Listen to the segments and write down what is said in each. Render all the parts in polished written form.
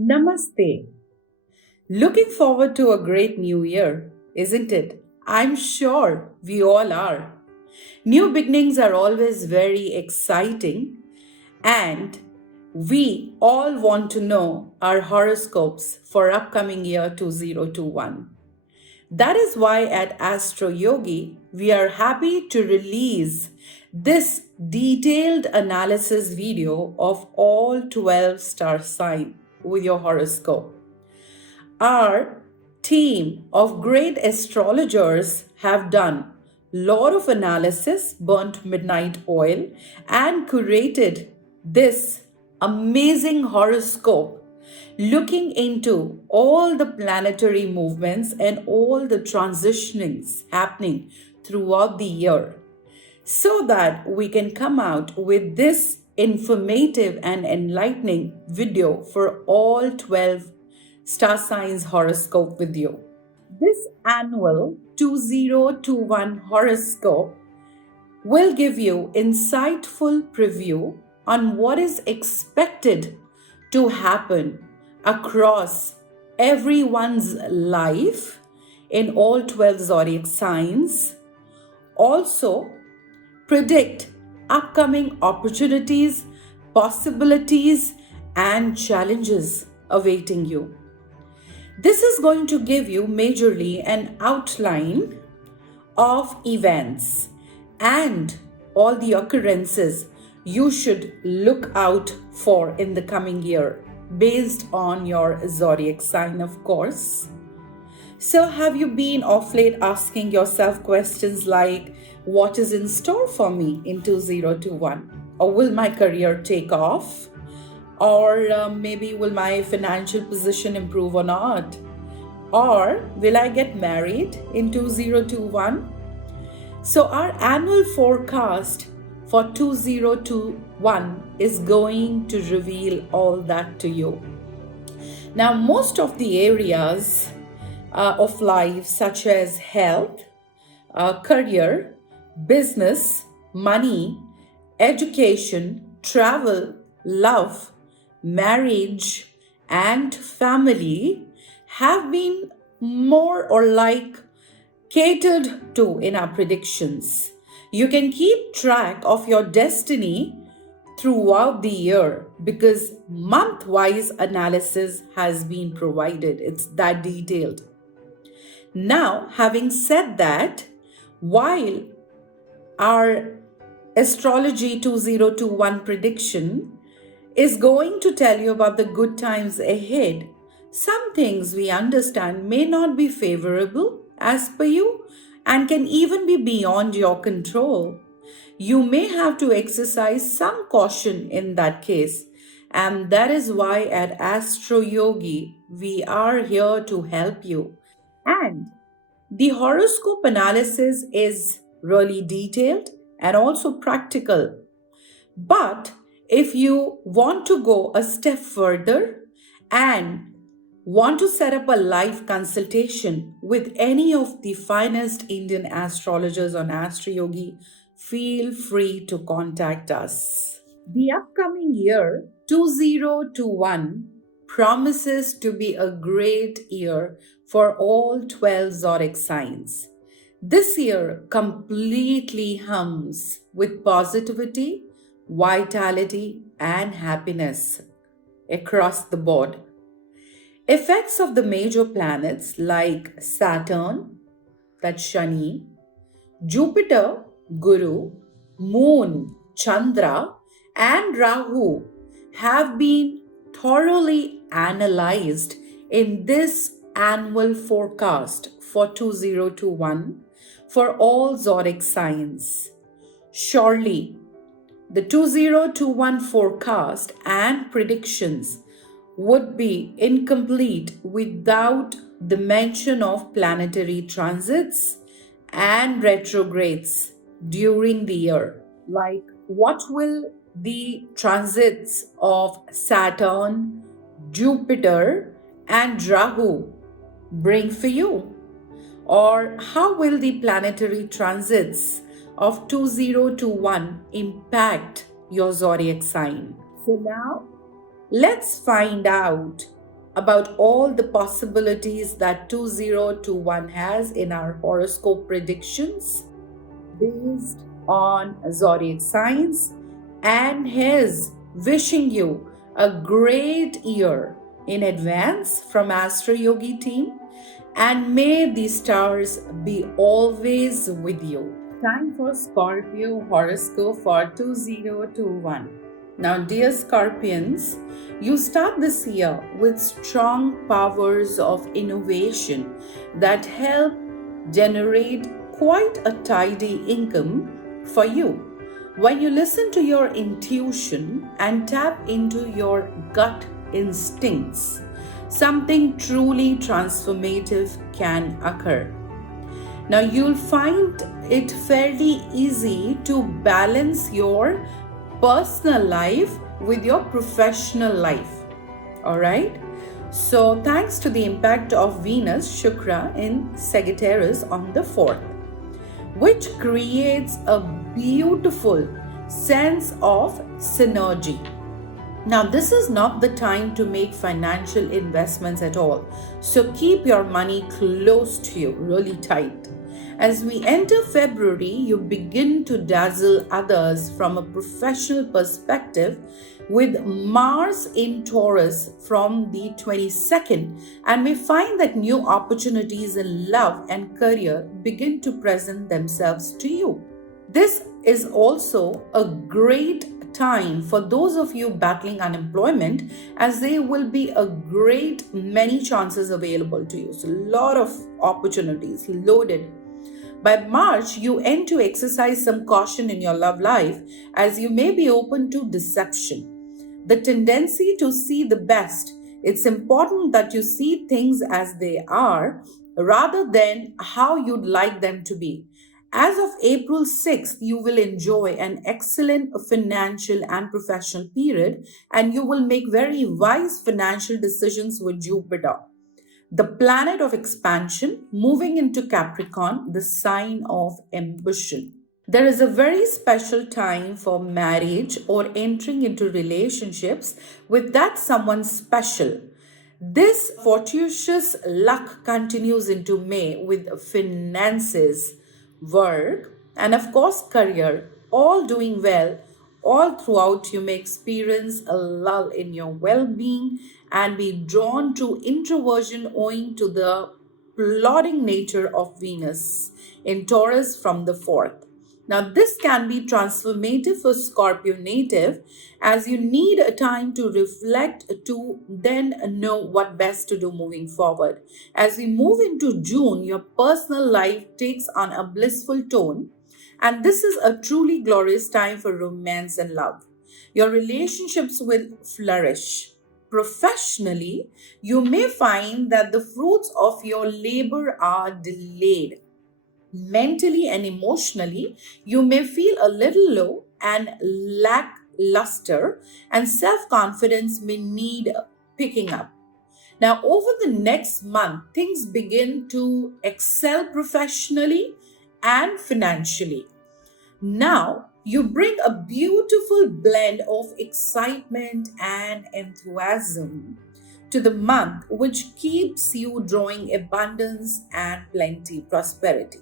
Namaste. Looking forward to a great new year, isn't it? I'm sure we all are. New beginnings are always very exciting, and we all want to know our horoscopes for upcoming year 2021. That is why at Astroyogi, we are happy to release this detailed analysis video of all 12 star sign with your horoscope. Our team of great astrologers have done lot of analysis, burnt midnight oil, and curated this amazing horoscope looking into all the planetary movements and all the transitionings happening throughout the year so that we can come out with this informative and enlightening video for all 12 star signs horoscope with you. This annual 2021 horoscope will give you insightful preview on what is expected to happen across everyone's life in all 12 zodiac signs. Also, predict upcoming opportunities, possibilities, and challenges awaiting you. This is going to give you majorly an outline of events and all the occurrences you should look out for in the coming year based on your zodiac sign, of course. So, have you been off late asking yourself questions like, what is in store for me in 2021? Or will my career take off? Or maybe will my financial position improve or not? Or will I get married in 2021? So, our annual forecast for 2021 is going to reveal all that to you. Now, most of the areas of life, such as health, career, business, money, education, travel, love, marriage, and family, have been more or like catered to in our predictions. You can keep track of your destiny throughout the year because month-wise analysis has been provided. It's that detailed. Now, having said that, while our Astrology 2021 prediction is going to tell you about the good times ahead, some things we understand may not be favorable as per you and can even be beyond your control. You may have to exercise some caution in that case. And that is why at Astroyogi, we are here to help you. And the horoscope analysis is really detailed and also practical. But if you want to go a step further and want to set up a live consultation with any of the finest Indian astrologers on Astroyogi, feel free to contact us. The upcoming year, 2021, promises to be a great year for all 12 zodiac signs. This year completely hums with positivity, vitality, and happiness across the board. Effects of the major planets like Saturn, that's Shani, Jupiter, Guru, Moon, Chandra, and Rahu have been thoroughly analyzed in this annual forecast for 2021 for all zodiac signs. Surely, the 2021 forecast and predictions would be incomplete without the mention of planetary transits and retrogrades during the year. Like, what will the transits of Saturn, Jupiter, and Rahu bring for you? Or how will the planetary transits of 2021 impact your zodiac sign? So now, let's find out about all the possibilities that 2021 has in our horoscope predictions based on zodiac signs, and his wishing you a great year in advance from Astroyogi team, and may the stars be always with you. Time for Scorpio horoscope for 2021. Now, dear Scorpions, you start this year with strong powers of innovation that help generate quite a tidy income for you. When you listen to your intuition and tap into your gut instincts, something truly transformative can occur. Now, you'll find it fairly easy to balance your personal life with your professional life. All right. So, thanks to the impact of Venus Shukra in Sagittarius on the 4th, which creates a beautiful sense of synergy. Now, this is not the time to make financial investments at all. So, keep your money close to you, really tight. As we enter February, you begin to dazzle others from a professional perspective with Mars in Taurus from the 22nd, and we find that new opportunities in love and career begin to present themselves to you. This is also a great time for those of you battling unemployment, as there will be a great many chances available to you. So, a lot of opportunities loaded. By March, you end to exercise some caution in your love life, as you may be open to deception. The tendency to see the best. It's important that you see things as they are rather than how you'd like them to be. As of April 6th, you will enjoy an excellent financial and professional period, and you will make very wise financial decisions with Jupiter, the planet of expansion, moving into Capricorn, the sign of ambition. There is a very special time for marriage or entering into relationships with that someone special. This fortuitous luck continues into May with finances, work, and of course, career, all doing well. All throughout, you may experience a lull in your well being and be drawn to introversion owing to the plodding nature of Venus in Taurus from the 4th. Now, this can be transformative for Scorpio native, as you need a time to reflect to then know what best to do moving forward. As we move into June, your personal life takes on a blissful tone, and this is a truly glorious time for romance and love. Your relationships will flourish. Professionally, you may find that the fruits of your labor are delayed. Mentally and emotionally, you may feel a little low and lackluster, and self confidence may need picking up. Now, over the next month, things begin to excel professionally and financially. Now, you bring a beautiful blend of excitement and enthusiasm to the month, which keeps you drawing abundance and plenty, prosperity.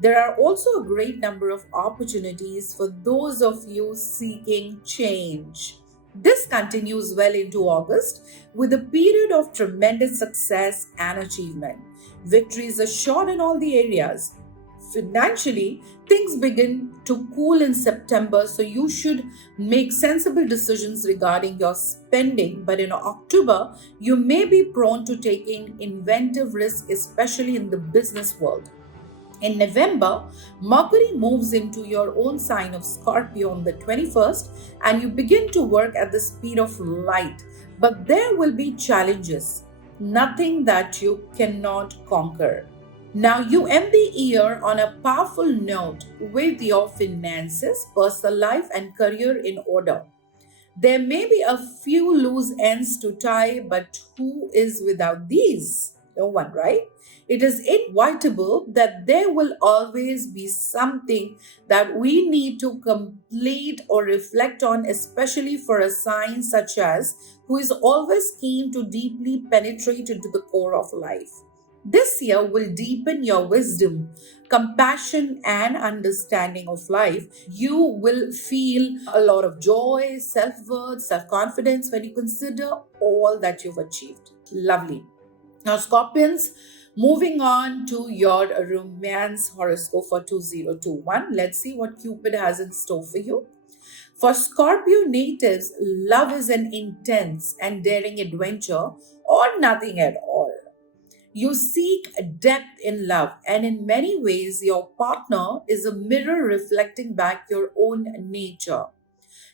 There are also a great number of opportunities for those of you seeking change. This continues well into August with a period of tremendous success and achievement. Victories are assured in all the areas. Financially, things begin to cool in September, so you should make sensible decisions regarding your spending. But in October, you may be prone to taking inventive risks, especially in the business world. In November, Mercury moves into your own sign of Scorpio on the 21st, and you begin to work at the speed of light. But there will be challenges, nothing that you cannot conquer. Now, you end the year on a powerful note with your finances, personal life, and career in order. There may be a few loose ends to tie, but who is without these? No one, right? It is inevitable that there will always be something that we need to complete or reflect on, especially for a sign such as who is always keen to deeply penetrate into the core of life. This year will deepen your wisdom, compassion, and understanding of life. You will feel a lot of joy, self worth, self confidence when you consider all that you've achieved. Lovely. Now, Scorpions, moving on to your romance horoscope for 2021. Let's see what Cupid has in store for you. For Scorpio natives, love is an intense and daring adventure or nothing at all. You seek depth in love, and in many ways, your partner is a mirror reflecting back your own nature.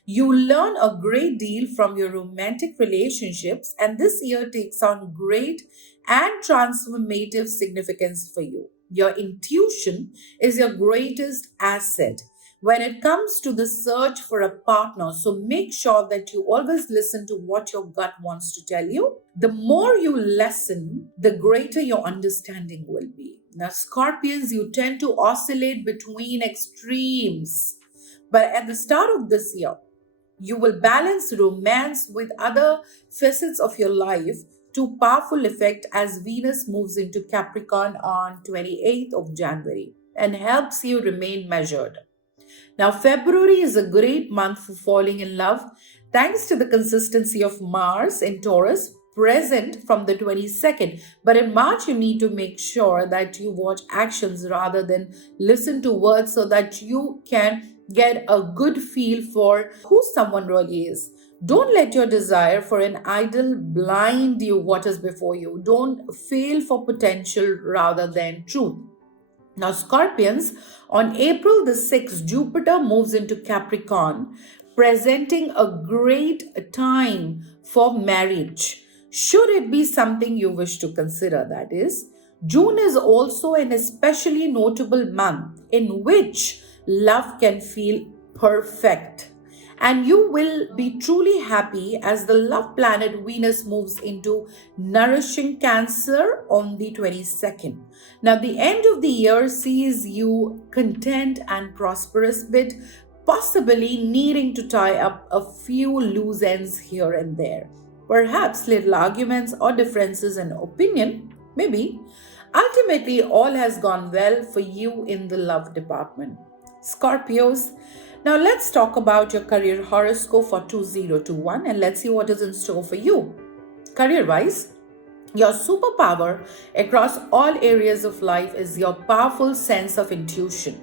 You learn a great deal from your romantic relationships, and this year takes on great and transformative significance for you. Your intuition is your greatest asset when it comes to the search for a partner. So make sure that you always listen to what your gut wants to tell you. The more you listen, the greater your understanding will be. Now, Scorpions, you tend to oscillate between extremes. But at the start of this year, you will balance romance with other facets of your life to powerful effect as Venus moves into Capricorn on 28th of January and helps you remain measured. Now, February is a great month for falling in love thanks to the consistency of Mars in Taurus present from the 22nd. But in March, you need to make sure that you watch actions rather than listen to words so that you can get a good feel for who someone really is. Don't let your desire for an idol blind you what is before you. Don't fail for potential rather than truth. Now, Scorpions, on April the 6th, Jupiter moves into Capricorn, presenting a great time for marriage. Should it be something you wish to consider, that is. June is also an especially notable month in which love can feel perfect. And you will be truly happy as the love planet Venus moves into nourishing Cancer on the 22nd. Now, the end of the year sees you content and prosperous, but possibly needing to tie up a few loose ends here and there. Perhaps little arguments or differences in opinion, maybe. Ultimately, all has gone well for you in the love department. Scorpios, now let's talk about your career horoscope for 2021 and let's see what is in store for you. Career wise, your superpower across all areas of life is your powerful sense of intuition.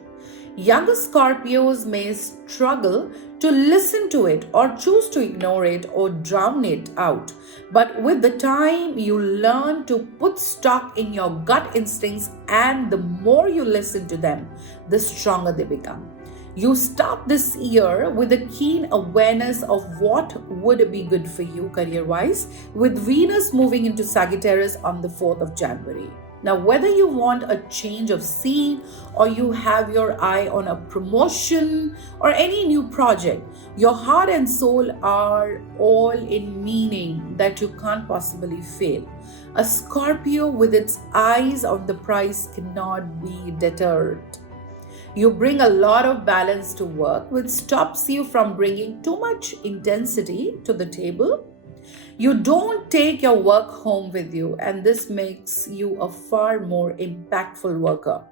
Younger Scorpios may struggle to listen to it or choose to ignore it or drown it out. But with the time, you learn to put stock in your gut instincts, and the more you listen to them, the stronger they become. You start this year with a keen awareness of what would be good for you career wise, with Venus moving into Sagittarius on the 4th of January. Now, whether you want a change of scene or you have your eye on a promotion or any new project, your heart and soul are all in meaning that you can't possibly fail. A Scorpio with its eyes on the prize cannot be deterred. You bring a lot of balance to work, which stops you from bringing too much intensity to the table. You don't take your work home with you, and this makes you a far more impactful worker.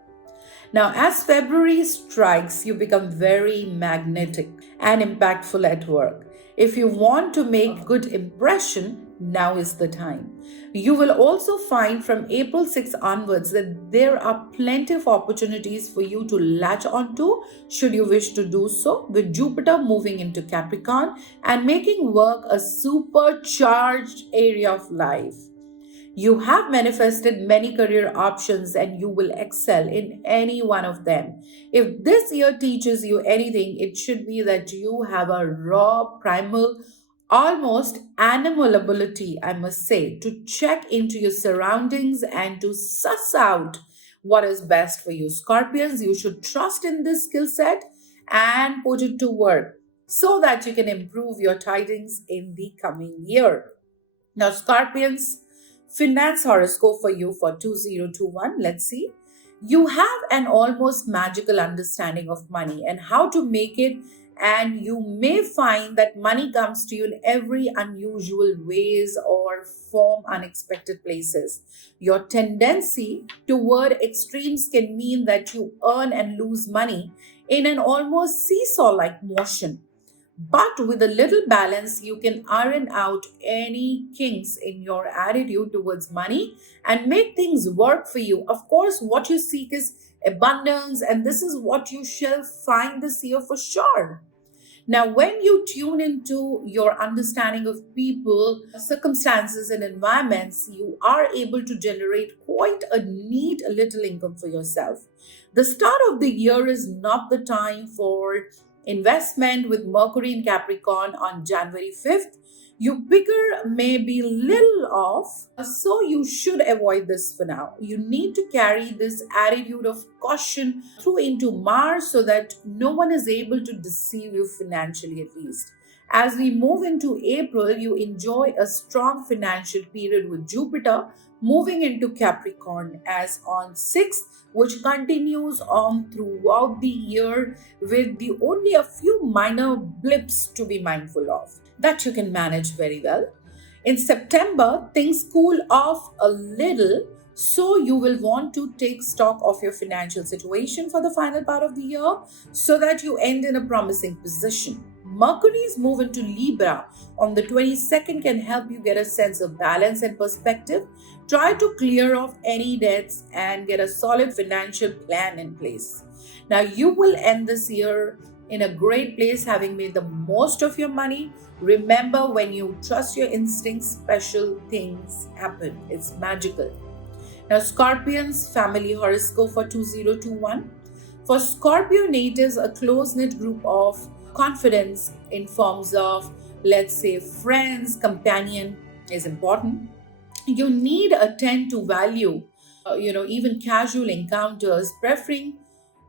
Now, as February strikes, you become very magnetic and impactful at work. If you want to make good impression, now is the time. You will also find from April 6 onwards that there are plenty of opportunities for you to latch onto should you wish to do so, with Jupiter moving into Capricorn and making work a supercharged area of life. You have manifested many career options and you will excel in any one of them. If this year teaches you anything, it should be that you have a raw, primal, almost animal ability, I must say, to check into your surroundings and to suss out what is best for you. Scorpions, you should trust in this skill set and put it to work so that you can improve your tidings in the coming year. Now, Scorpions, finance horoscope for you for 2021. Let's see. You have an almost magical understanding of money and how to make it, and you may find that money comes to you in every unusual ways or from unexpected places. Your tendency toward extremes can mean that you earn and lose money in an almost seesaw like motion. But with a little balance, you can iron out any kinks in your attitude towards money and make things work for you. Of course, what you seek is abundance, and this is what you shall find this year for sure. Now, when you tune into your understanding of people, circumstances, and environments, you are able to generate quite a neat little income for yourself. The start of the year is not the time for investment with Mercury in Capricorn on January 5th. Your bigger may be little off, so you should avoid this for now. You need to carry this attitude of caution through into Mars so that no one is able to deceive you financially, at least. As we move into April, you enjoy a strong financial period with Jupiter moving into Capricorn as on 6th, which continues on throughout the year with the only a few minor blips to be mindful of that you can manage very well. In September, things cool off a little, so you will want to take stock of your financial situation for the final part of the year so that you end in a promising position. Mercury's move into Libra on the 22nd can help you get a sense of balance and perspective. Try to clear off any debts and get a solid financial plan in place. Now, you will end this year in a great place, having made the most of your money. Remember, when you trust your instincts, special things happen. It's magical. Now, Scorpion's family horoscope for 2021. For Scorpio natives, a close-knit group of confidence in forms of, let's say, friends, companion is important. You need a tend to value, even casual encounters, preferring,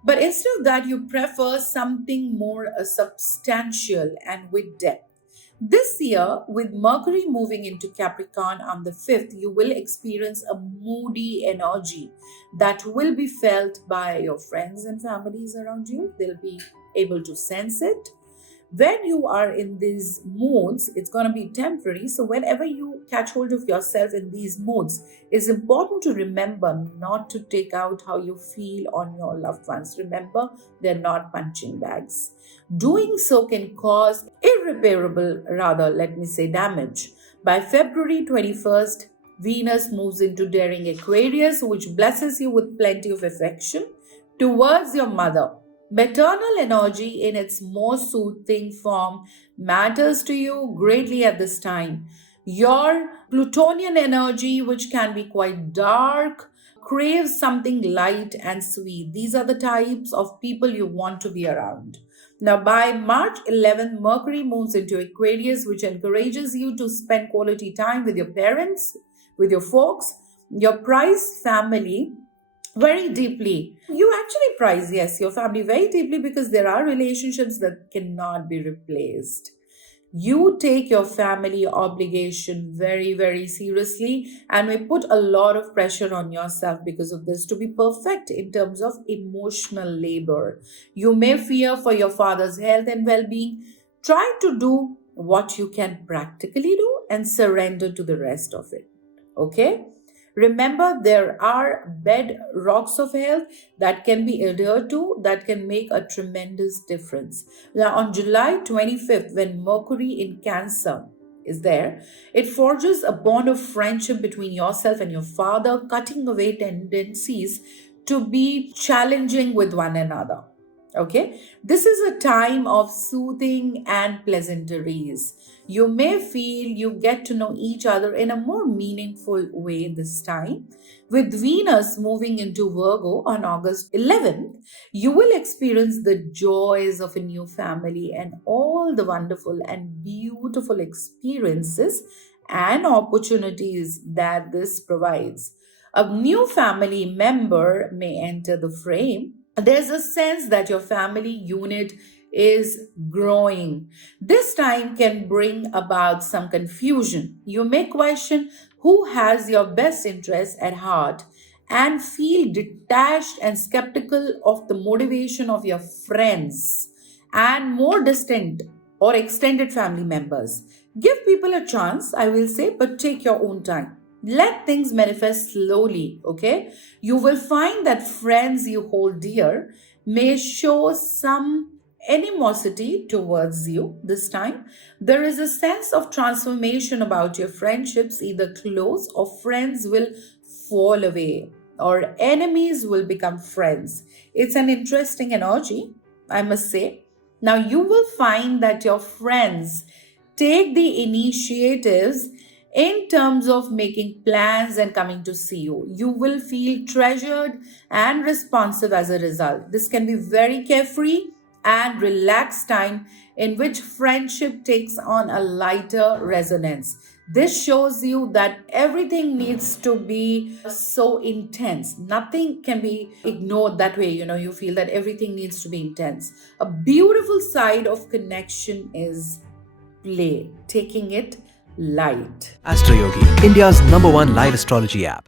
but instead of that, you prefer something more substantial and with depth. This year, with Mercury moving into Capricorn on the 5th, you will experience a moody energy that will be felt by your friends and families around you. They'll be able to sense it. When you are in these moods, it's going to be temporary. So, whenever you catch hold of yourself in these moods, it's important to remember not to take out how you feel on your loved ones. Remember, they're not punching bags. Doing so can cause irreparable, rather, let me say, damage. By February 21st, Venus moves into daring Aquarius, which blesses you with plenty of affection towards your mother. Maternal energy in its most soothing form matters to you greatly at this time. Your Plutonian energy, which can be quite dark, craves something light and sweet. These are the types of people you want to be around. Now, by March 11th, Mercury moves into Aquarius, which encourages you to spend quality time with your parents, with your folks, your prized family, very deeply. You actually prize, yes, your family very deeply because there are relationships that cannot be replaced. You take your family obligation very, very seriously and may put a lot of pressure on yourself because of this to be perfect in terms of emotional labor. You may fear for your father's health and well being. Try to do what you can practically do and surrender to the rest of it. Okay? Remember, there are bedrocks of health that can be adhered to that can make a tremendous difference. Now, on July 25th, when Mercury in Cancer is there, it forges a bond of friendship between yourself and your father, cutting away tendencies to be challenging with one another. Okay, this is a time of soothing and pleasantries. You may feel you get to know each other in a more meaningful way this time. With Venus moving into Virgo on August 11th, you will experience the joys of a new family and all the wonderful and beautiful experiences and opportunities that this provides. A new family member may enter the frame. There's a sense that your family unit is growing. This time can bring about some confusion. You may question who has your best interests at heart and feel detached and skeptical of the motivation of your friends and more distant or extended family members. Give people a chance, I will say, but take your own time. Let things manifest slowly, okay? You will find that friends you hold dear may show some animosity towards you this time. There is a sense of transformation about your friendships, either close or friends will fall away or enemies will become friends. It's an interesting energy, I must say. Now, you will find that your friends take the initiatives in terms of making plans and coming to see you. You will feel treasured and responsive as a result. This can be very carefree and relaxed time in which friendship takes on a lighter resonance. This shows you that everything needs to be so intense. Nothing can be ignored that way. You feel that everything needs to be intense. A beautiful side of connection is play, taking it light. Astroyogi, India's #1 live astrology app.